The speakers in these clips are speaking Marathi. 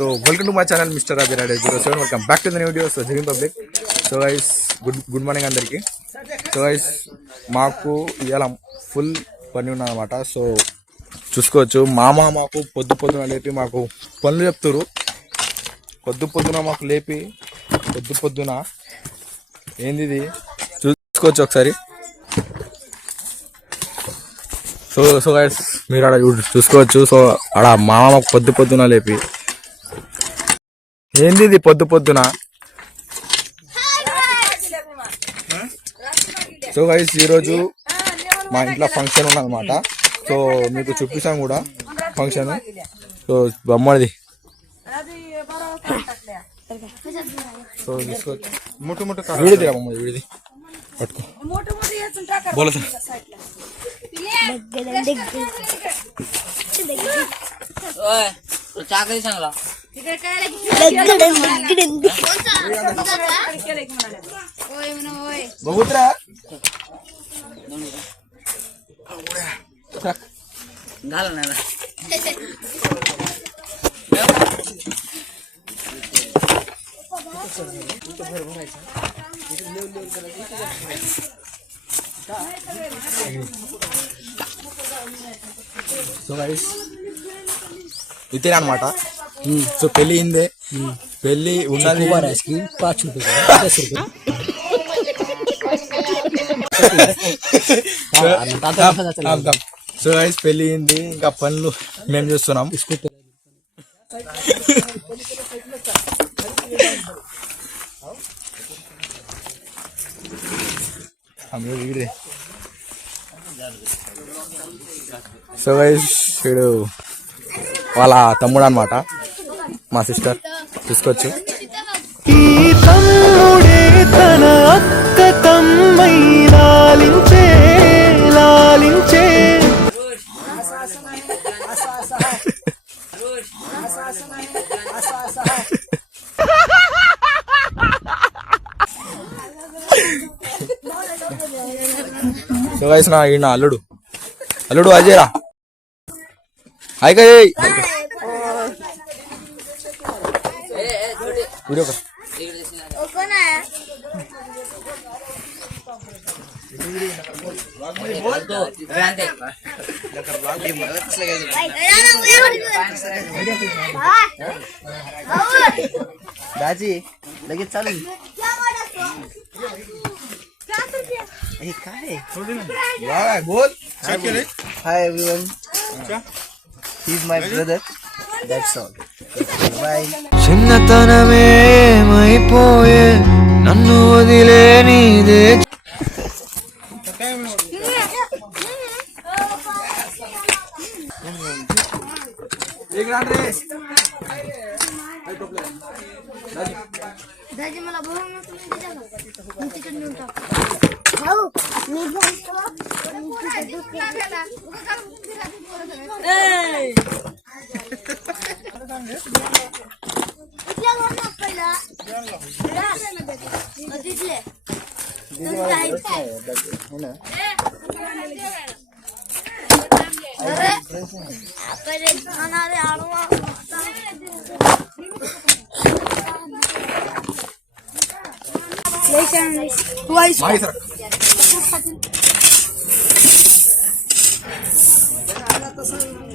So welcome to my channel Mr. Ravirade07. Welcome back to the new video. So Dream Public. So guys, good morning అందరికి. So guys, మాకు ఇయాల ఫుల్ పని ఉన్నదన్నమాట. సో చూసుకోవచ్చు మామ మాకు పొద్దున లేపి మాకు పనులు చెప్తారు. పొద్దున మాకు లేపి పొద్దున ఏంది ఇది చూసుకోవచ్చు ఒకసారి. సో గైస్ మీరు ఆడ చూసుకోవచ్చు. సో ఆడ మామ మాకు పొద్దున లేపి ఏంది ఇది పొద్దున. సో గైస్ ఈరోజు మా ఇంట్లో ఫంక్షన్ ఉన్నదన్నమాట. సో మీకు చూపిస్తాం కూడా ఫంక్షన్. సో బొమ్మది సో వీడిది బొమ్మ వీడిది పట్టుకో బోల చాకరీ सांगला बघूतरा घाला ना సో గైస్ ఇదే అన్నమాట. సో పెళ్లి అయిందే, పెళ్లి ఉండాలి. సో గైస్ పెళ్లి అయింది, ఇంకా పనులు మేము చేస్తున్నాం. సో గైస్ వీడు వాళ్ళ తమ్ముడు అనమాట, మా సిస్టర్ చూసుకోవచ్చు. ఈ తమ్ముడే తన అక్క తమ్మై లాలించే సో గైస్ నా ఈయన అల్లుడు అజయరా హాయ్ వీడియో दाजी लगेच चालू काय बोल. Hi everyone he is my brother that's all bye. చిన్నతనమేమైపోయే నన్ను వదిలే నీదే दाजी मला भाऊ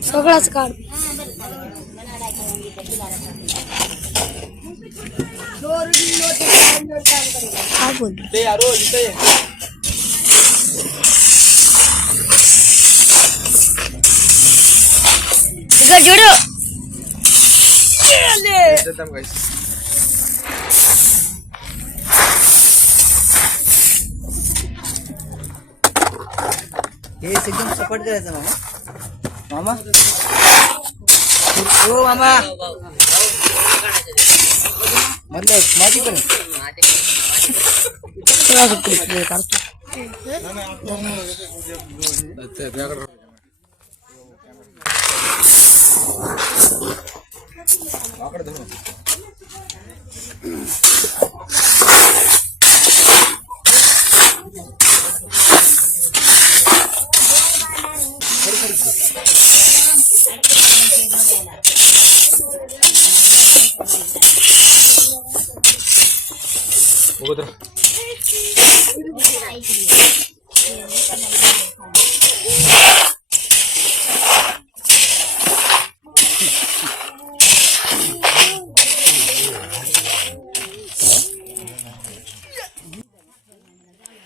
सगळंच काढ. हा बोल जोडो हे एकदम सपाट करायचं मामा ओ मामा मतलब माती पण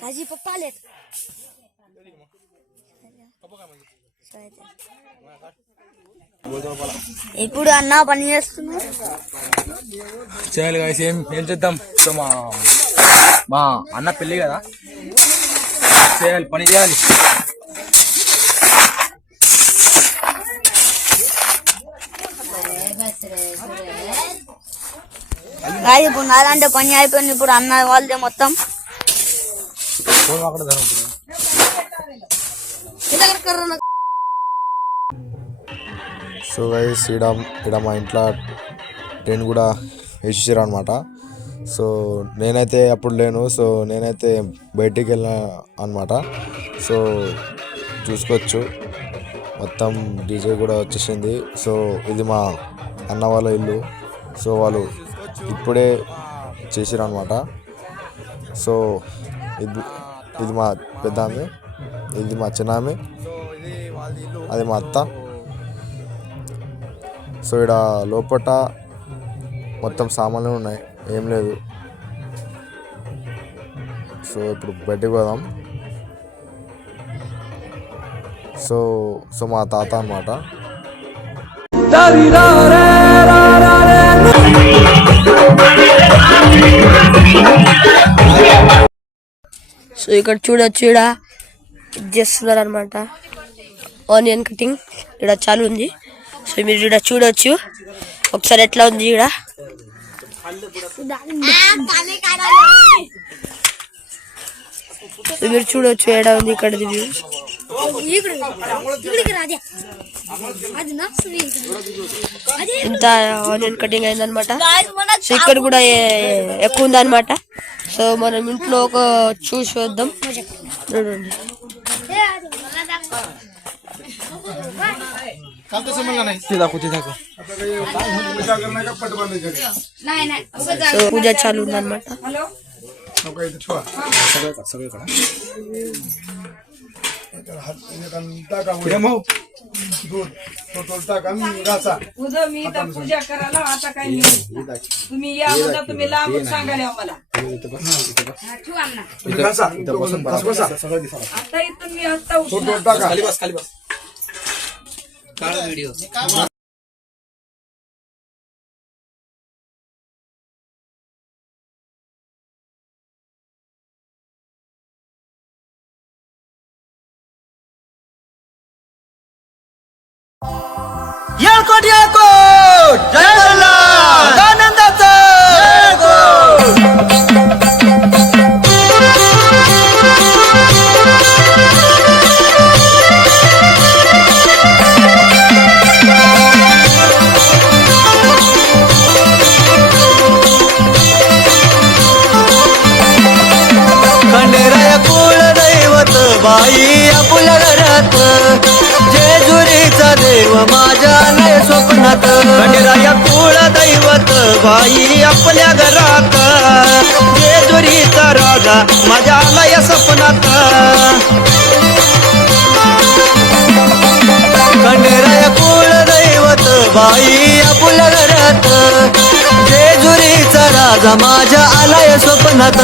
ताजी पप्पा आलेत ఇప్పుడు అన్న పని చేస్తున్నా చేయాలి guys, ఏం చేద్దాం. సో మా అన్న పెళ్ళి కదా, చేయాలి, పని చేయాలి. కాదు ఇప్పుడు నాలంటే పని అయిపోయింది. ఇప్పుడు అన్న వాళ్ళదే మొత్తం. అక్కడ జరుగుతుంది. సో గైస్ ఇక్కడ మా ఇంట్లో టెంట్ కూడా వేసేసారు అనమాట. సో నేనైతే అప్పుడు లేను, సో నేనైతే బయటికి వెళ్ళా అనమాట. సో చూసుకోవచ్చు మొత్తం డీజే కూడా వచ్చేసింది. సో ఇది మా అన్న వాళ్ళ ఇల్లు. సో వాళ్ళు ఇప్పుడే చేసిరు అనమాట. సో ఇది మా పెద్ద ఆమె, ఇది మా చిన్న ఆమె, అది మా అత్త. సో ఇక్కడ లోపట మొత్తం సామాన్లు ఉన్నాయి, ఏం లేదు. సో ఇప్పుడు బయటికి పోదాం. సో మా తాత అన్నమాట. సో ఇక్కడ చూడొచ్చు, ఇక్కడ చేస్తున్నారు అనమాట ఆనియన్ కటింగ్. ఇక్కడ చాలు ఉంది. సో మీరు ఇక్కడ చూడొచ్చు ఒకసారి ఎట్లా ఉంది. ఇక్కడ మీరు చూడొచ్చు ఏడా ఉంది ఇక్కడ వ్యూ. ఇంత ఆనియన్ కటింగ్ అయిందనమాట. సో ఇక్కడ కూడా ఎక్కువ ఉందన్నమాట. సో మనం ఇంట్లో ఒక చూసి వద్దాం. చూడండి సో పూజ చాలు ఉందన్నమాట. मी तर पूजा करायला आता काही नाही. तुम्ही या म्हणजे तुम्ही लांबून सांगायला आम्हाला. आता इथून मी आता उठणार. येळकोट येळकोट जय मल्हार आनंदाचं खंडेराया कुळ दैवत बाई आपल्या घरात, जेजुरीचा देव माझ्या आलाय स्वप्नात. खंडेराया कुळ दैवत बाई आपल्या घरात, जेजुरीचा राजा माझ्या आलाय स्वप्नात. खंडेराया कुळ दैवत बाई आपल्या घरात, जेजुरीचा राजा माझ्या आलाय स्वप्नात.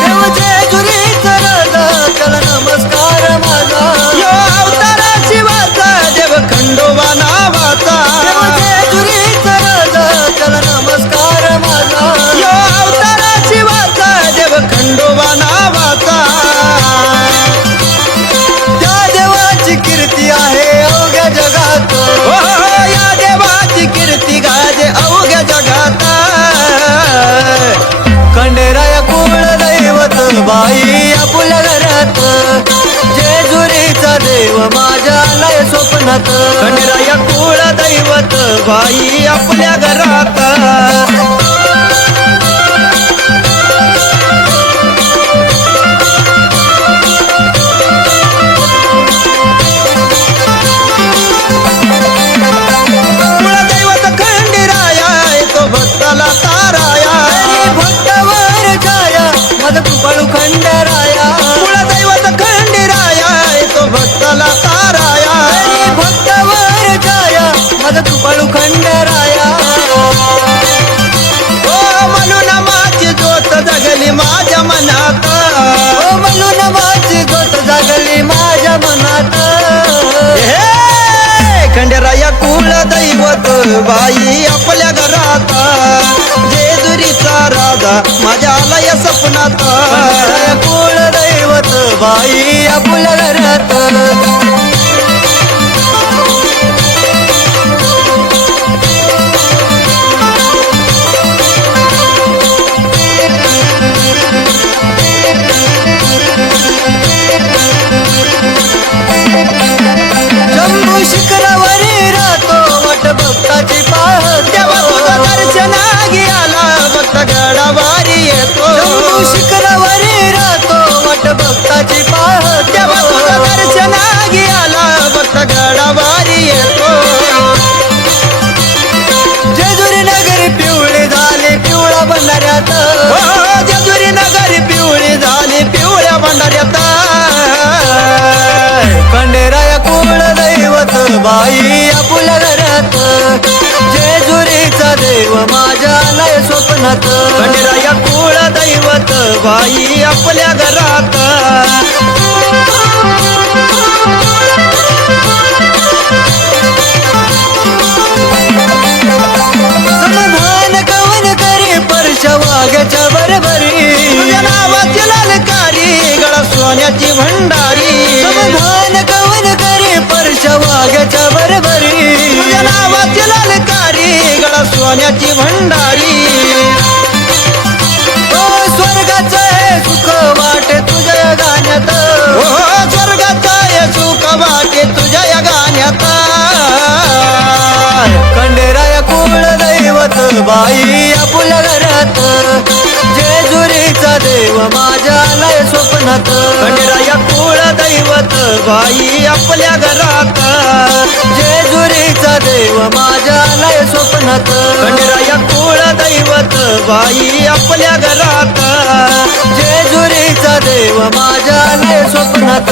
देव जेजुरीचा राजा त्याला नमस्कार माझा, यो अवतारा शिवाचा देव खंडोबा नावाचा. देव जेजुरीचा राजा त्याला नमस्कार माझा, यो अवतारा शिवाचा देव खंडोबा नावाचा. त्या देवाची कीर्ती आहे अवघ्या जगात, या देवाची कीर्ती गाजे अवघ्या जगात. खंडेराया कुळ दैवत बाई आपल्या घरात, जेजुरीचा देव माझ्या आलाय स्वप्नात. खंडेराया कुळ दैवत बाई आपल्या घरात. खंडेराया कुळ दैवत बाई आपल्या घरात जेजुरीचा राजा माझ्या आलाय स्वप्नात खंडेराया कुळ दैवत बाई आपल्या घरात शंभू शिखरावरी राहतो वट भक्ताची पाह तेव्हा तुझा दर्शनागी आला भक्त गडावारी येतो शंभू शिखरावरी राहतो वट भक्ताची पाह तेव्हा तुझा दर्शनागी आला भक्त गडावारी येतो जेजुरी नगरी पिवळी झाली पिवळा भंडाऱ्यात जेजुरी नगरी पिवळी झाली पिवळ्या भंडाऱ्यात खंडेराया कुळ दैवत बाई आपल्या घरात जेजुरीचा देव माझ्या आलाय स्वप्नात खंडेराया कुळ दैवत बाई आपल्या घरात समाधान कवन करे परश वाघ्याच्या बरोबरी तुझ्या नावाची लालकारी गळा सोन्याची भंडारी समाधान कवन करे परश वाघ्याच्या बरोबरी तुझ्या नावाची लालकारी गळा सोन्याची भंडारी स्वर्गाचं हे सुख वाटे तुझ्या गाण्यात स्वर्गाचं हे सुख वाटे तुझ्या या गाण्यात खंडेराया कुळ दैवत बाई आपल्या घरात जेजुरीचा देव माझ्या आलाय स्वप्नात खंडेराया कुळ दैवत बाई आपल्या घरात जेजुरीचा देव माझ्या आलाय स्वप्नात खंडेराया कुळ दैवत बाई आपल्या घरात जेजुरीचा देव माझ्या आलाय स्वप्नात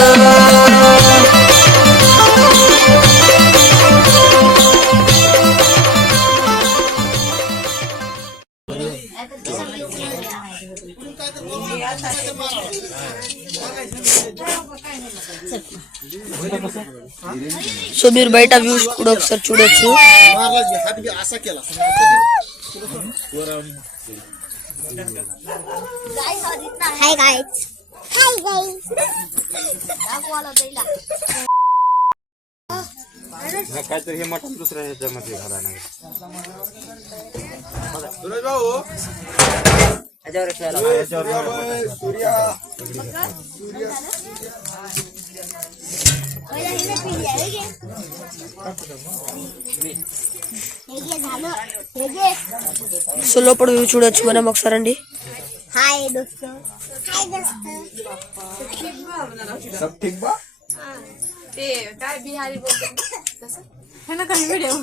సో మీరు బయట వ్యూస్ కూడా ఒకసారి చూడొచ్చు. हाय गाइस हाय गाइस दाखवायला द्यायला काहीतरी हे मटण दुसऱ्या ह्याच्यामध्ये घाला नाही सुरेश भाऊ సో లోపల వ్యూ చూడొచ్చు మనం ఒకసారి అండి. हाय दोस्तों हाय दोस्तों सब ठीक बा ते काय बिहारी बोलतो तसं हे ना काही व्हिडिओ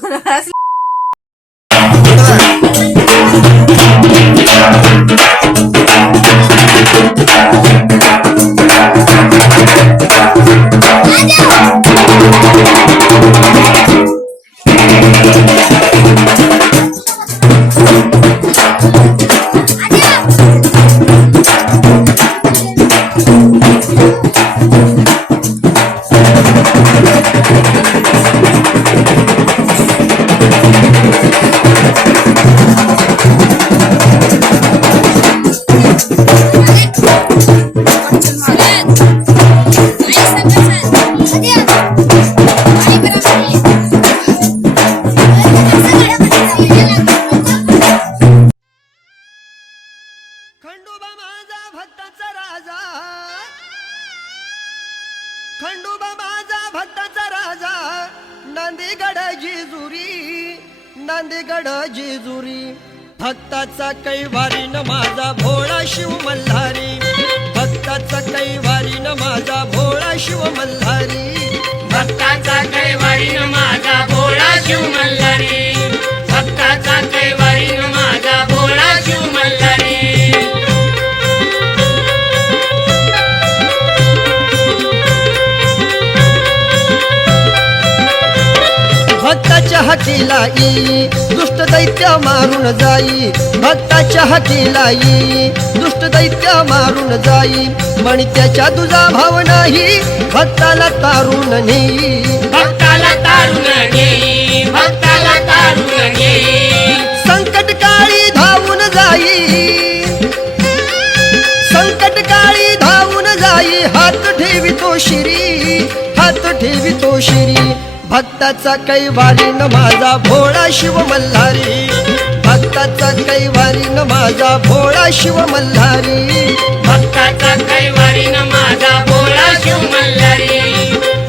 खंडोबा माझा भक्ताचा राजा खंडोबा माझा भक्ताचा राजा नांदेगड जेजुरी भक्ताचा कैवारी न माझा भोळा शिव मल्हारी भक्ताचा कैवारी न माझा भोळा शिव मल्हारी भक्ताचा कैवारी न माझा भोळा शिव मल्हारी भक्ताचा कैवारी न माझा भोळा शिव मल्हारी भक्ताच्या हातीला येई दुष्ट दैत्य मारून जाई भक्ताच्या हातीला येई दुष्ट दैत्य मारून जाई म्हणी त्याच्या तुझा भाव नाही भक्ताला तारून नेई भक्ताला तारून नेई धावून येईल संकट काळी धावून जाई संकट काळी धावून जाई हात ठेवितो शिरी हात ठेवितो शिरी भक्ताचा कैवारी न माझा भोळा शिव मल्हारी भक्ताचा कैवारी न माझा भोळा शिव मल्हारी भक्ताचा कैवारी न माझा भोळा शिव मल्हारी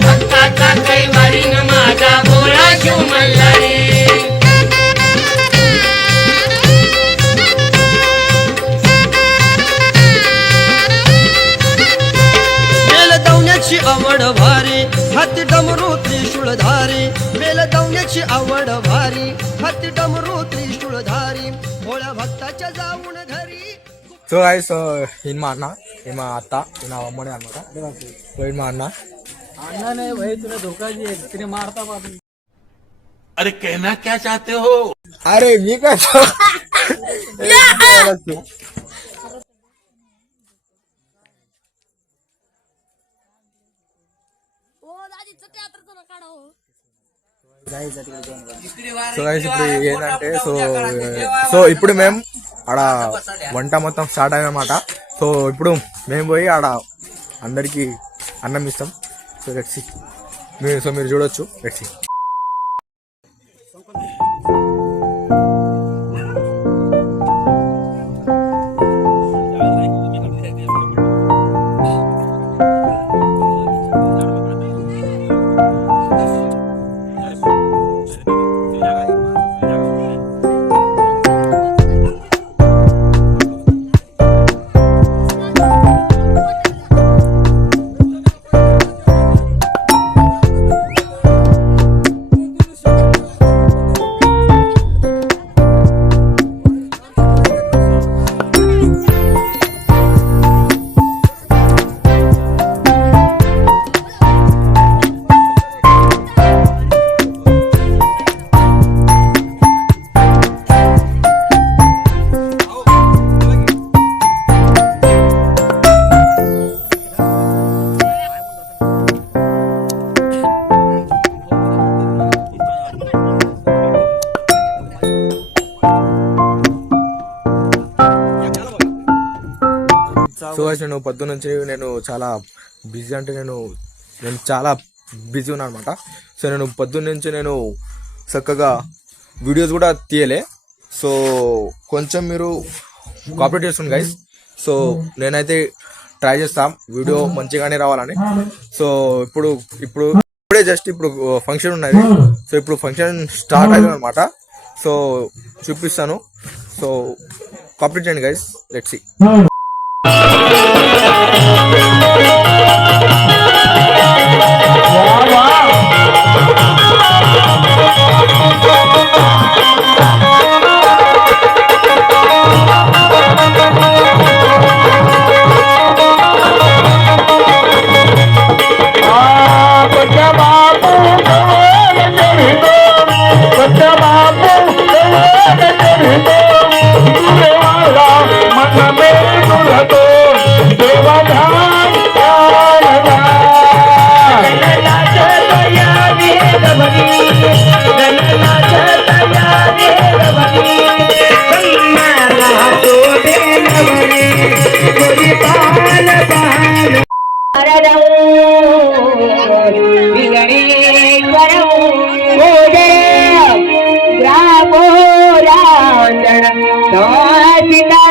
भक्ताचा कैवारी न माझा भोळा शिव मल्हारी बेल दवण्याची आवड भारी हाती डमरू त्रिशूळधारी बेल दवण्याची आवड भारी हाती डमरू त्रिशूळधारी भोळ्या भक्ताच्या जाऊन घरी సో గైస్ ఈయన మా అన్న ఈయన మా అత్త ఈయన అమ్మడే అనమాట సో ఈయన మా అన్న अरे कहना क्या चाहते हो अरे मी काय సో గైస్ ఇప్పుడు ఏంటంటే సో ఇప్పుడు మేము ఆడ వంట మొత్తం స్టార్ట్ అయ్యనమాట సో ఇప్పుడు మేము పోయి ఆడ అందరికి అన్నం ఇస్తాం సో లెట్స్ సీ మీరు చూడొచ్చు లెట్స్ సీ సో నేను పొద్దు నుంచి నేను చాలా బిజీ అంటే నేను చాలా బిజీ ఉన్నాను అనమాట సో నేను పొద్దున్న నుంచి నేను చక్కగా వీడియోస్ కూడా తీయలే సో కొంచెం మీరు కోఆపరేట్ చేస్తుంది గైస్ సో నేనైతే ట్రై చేస్తాం వీడియో మంచిగానే రావాలని సో ఇప్పుడే జస్ట్ ఇప్పుడు ఫంక్షన్ ఉన్నది సో ఇప్పుడు ఫంక్షన్ స్టార్ట్ అయింది అనమాట సో చూపిస్తాను సో కోఆపరేట్ చేయండి గైస్ లెట్స్ సీ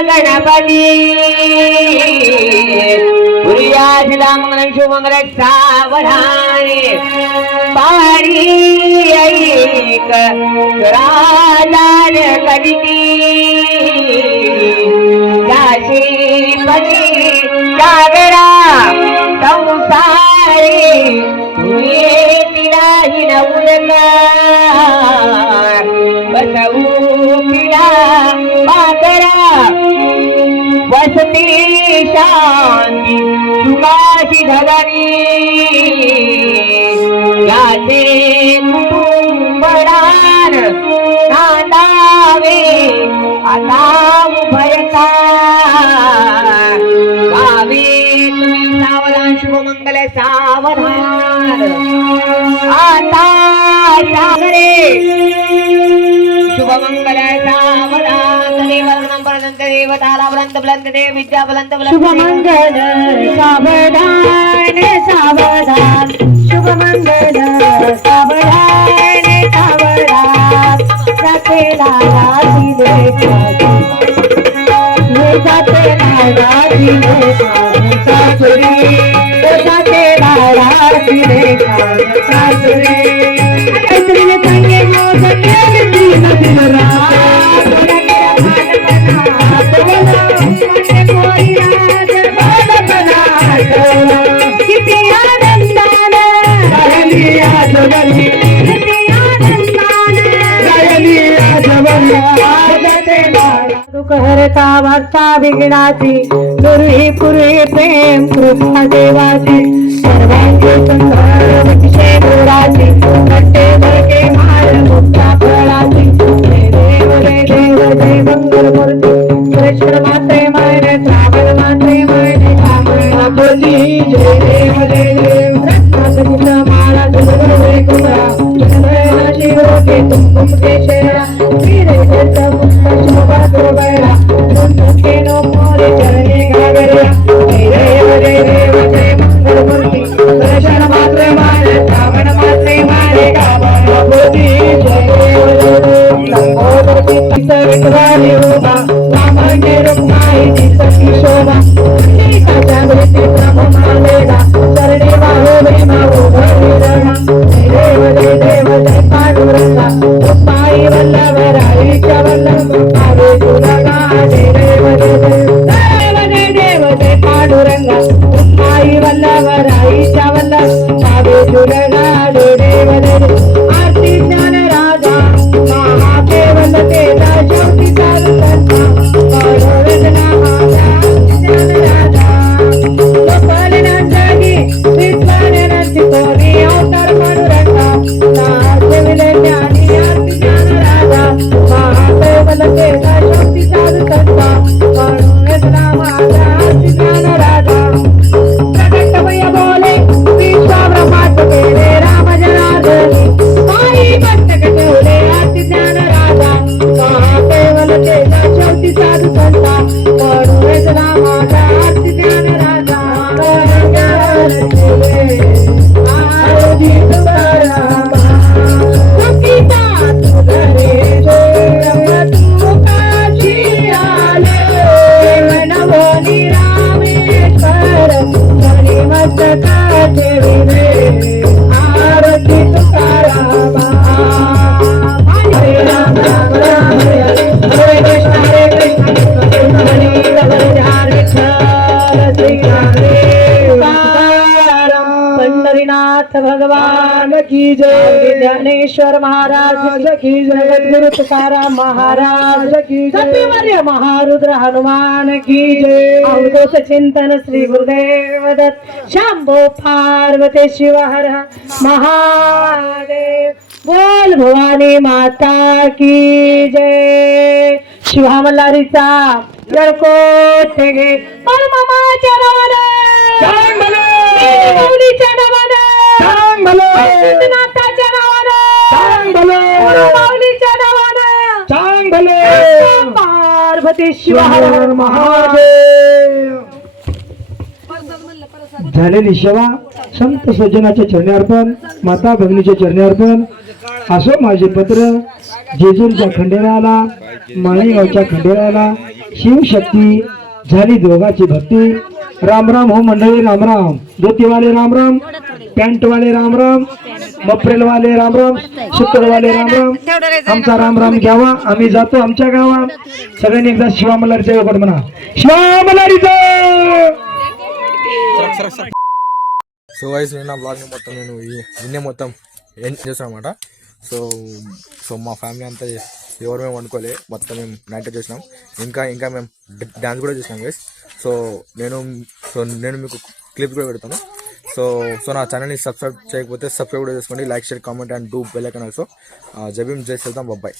गणपती मंगल शुभमंगल सावधानी पारी ऐक राजान कलिती पती जागरा संसारी तुये तिलाही नवलका बसवू पिला बाकरा वसती शांती सुखाची धगनी याचे कुटुंबदार नांदावे आता उभयता गावे तुम्ही सावधान शुभमंगल सावधान आता सागरे शुभमंगलाय सावधान देवनं परदंत देवताला बलंत बलंत देव विद्या बलंत बलंत शुभमंगल सावधान सावधान शुभमंगल सावधान सावधान जाते लालाची लेखा जाते लालाची लेखा सासुरी जाते लालाची लेखा सासुरी ऐकले चांगले मोठे दिन दिनरा किती आनंदान राहिली आजवली किती आनंदान राहिली आजवली दुःख हरता वार्ता विघ्नाची दुर्ही पुरी प्रेम कृपा देवाची सर्वांचे सुंदर विषय गोराची कट्टे बळके मार मुक्ता फळाची देव जय मंगलमूर्ती कृष्ण मात्रे मायने श्रावण मात्रे मायने बोली जय देव रत्नासहित माला सुंदर कुमरा शिरोके तुम केशरा वीरे जत मुक्त शोभा गोबरा तुमके नो मोरे चरणे गागरिया जय देव जय मंगलमूर्ती कृष्ण मात्रे मायने श्रावण मात्रे मायने गावना बोली जय देव लंबोदर चित्त विठवाली रूपा सामान्य रुक्माई सखी शोभा जागृती ब्रह्मालेला चरणे बाहो भीमा उभयरणा देव जय पांडुरंगा रुक्माई वल्लभराईच्या वल्लभ आवे तुलगा देव जय पांडुरंगा रुक्माई वल्लभराईच्या वल्लभ आवे तुलगा देव आरती ज्ञान राजा महादेवल तेजा शक्ती चालू वेदना माझा ज्ञान राजा लोकांनांजागी विद्वानांची कोणी अवतार पांडुरंगा नाचविले ज्ञानी आरती ज्ञान राजा महादेवल तेजा शक्ती चालू वेदना माझा आरती ज्ञान राजा प्रकट भय बोले विश्वब्रह्मांड केले राम जनार्दनी माई मस्तक ठेवले आरती ज्ञान राजा महादेवल तेजा शक्ती चालू वेदना माझा आरती ज्ञान राजा आरती तुकारामा तुकिता तुझे तू काशी आले मनवनी रामेश्वर हरी मस्तका ठेविले आरती तुकारामा हरे राम राम राम हरे कृष्ण हरे पंढरीनाथ भगवान की जय ज्ञानेश्वर महाराज की जय गुरु तुकाराम महाराज की जय महारुद्र हनुमान की जय अवधूत चिंतन श्री गुरुदेव दत्त शंभो पार्वती शिव हर महादेव बोल भवानी माता की जय शिवा मल्हारीचा जळकोट घे मामाच्या नावानं माऊलीच्या नावानं नाथाच्या नावानं माऊलीच्या नावानं पार्वती शिव हर हर महादेव झालेली सेवा संत सज्जनाच्या चरणी अर्पण माता भगिनीच्या चरणी अर्पण असो माझे पत्र जेजूरच्या खंडेराला माळेगावच्या खंडेराला शिवशक्ती झाली दोघाची भक्ती राम राम हो मंडळी राम राम धोतीवाले राम राम पॅन्टवाले राम राम मफरेलवाले राम राम शुक्रवाले राम राम आमचा राम राम घ्यावा आम्ही जातो आमच्या गावात सगळ्यांनी एकदा शिवा मल्हारीचा योगड म्हणा शिवा मल्हारीचा సో వైస్ నేను నా బ్లాగ్ని మొత్తం నేను నిన్నే మొత్తం ఏం చేస్తాను అనమాట. సో మా ఫ్యామిలీ అంతా ఎవరు మేము వండుకోలే, మొత్తం మేము నైట్ చేసినాం. ఇంకా మేము డ్యాన్స్ కూడా చేసినాం గైస్. సో నేను మీకు క్లిప్ కూడా పెడతాను. సో నా ఛానల్ని సబ్స్క్రైబ్ చేయకపోతే సబ్స్క్రైబ్ కూడా చేసుకోండి. Like share comment and do bell icon also. జై భీమ్, జై శ్రీరామ్, బాయ్.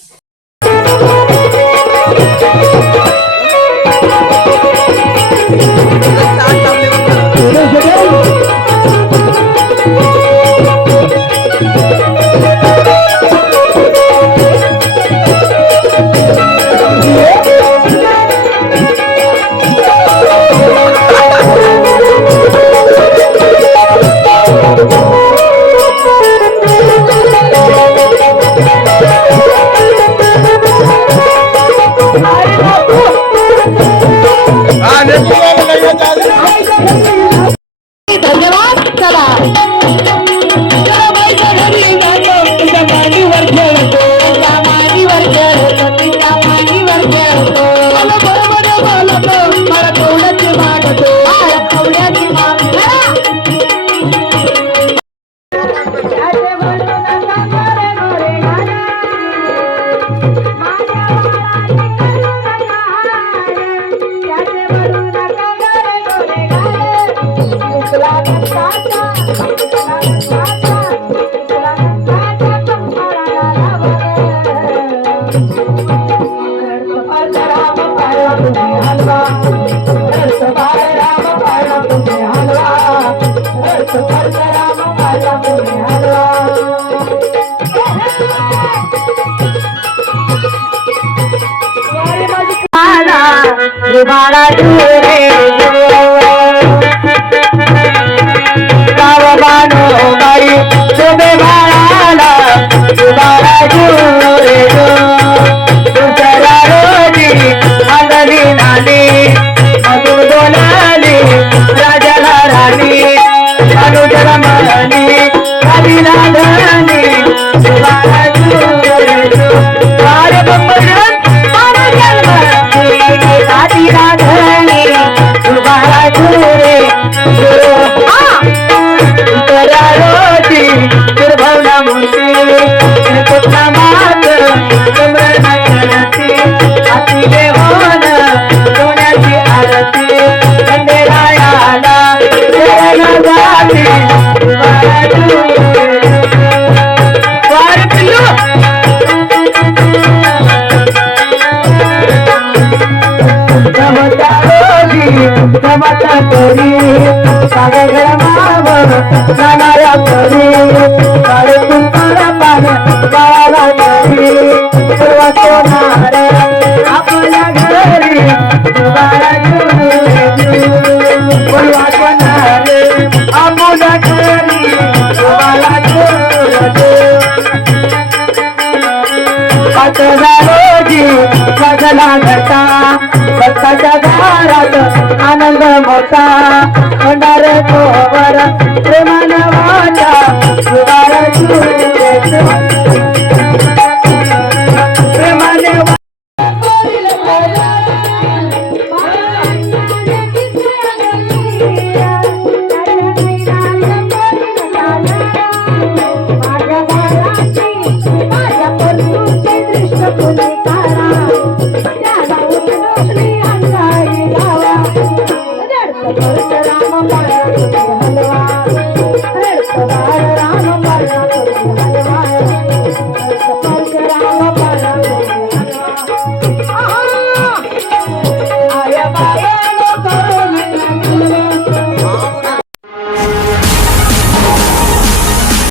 आनंद मोठा भंडारे प्रेमान वाचा